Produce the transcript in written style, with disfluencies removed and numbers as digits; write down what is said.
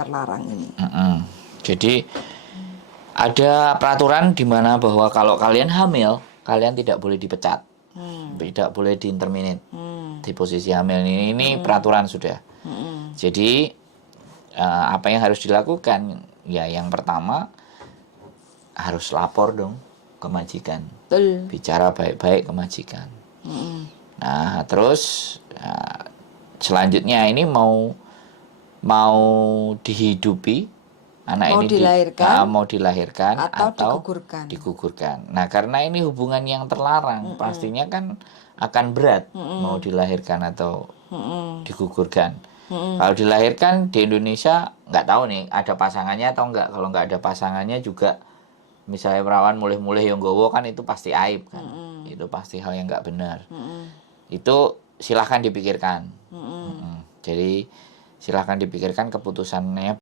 terlarang ini. Jadi ada peraturan di mana bahwa kalau kalian hamil, kalian tidak boleh dipecat, tidak boleh diinterminate di posisi hamil ini peraturan sudah. Jadi apa yang harus dilakukan? Ya yang pertama harus lapor dong ke majikan, bicara baik-baik ke majikan. Nah terus selanjutnya ini mau dihidupi anak mau ini dilahirkan, mau dilahirkan atau digugurkan. Nah karena ini hubungan yang terlarang, pastinya kan akan berat mau dilahirkan atau digugurkan. Kalau dilahirkan di Indonesia nggak tahu nih ada pasangannya atau enggak. Kalau nggak ada pasangannya juga, misalnya perawan mulih-mulih yang gowo kan itu pasti aib kan. Itu pasti hal yang nggak benar. Itu silahkan dipikirkan. Jadi silahkan dipikirkan keputusannya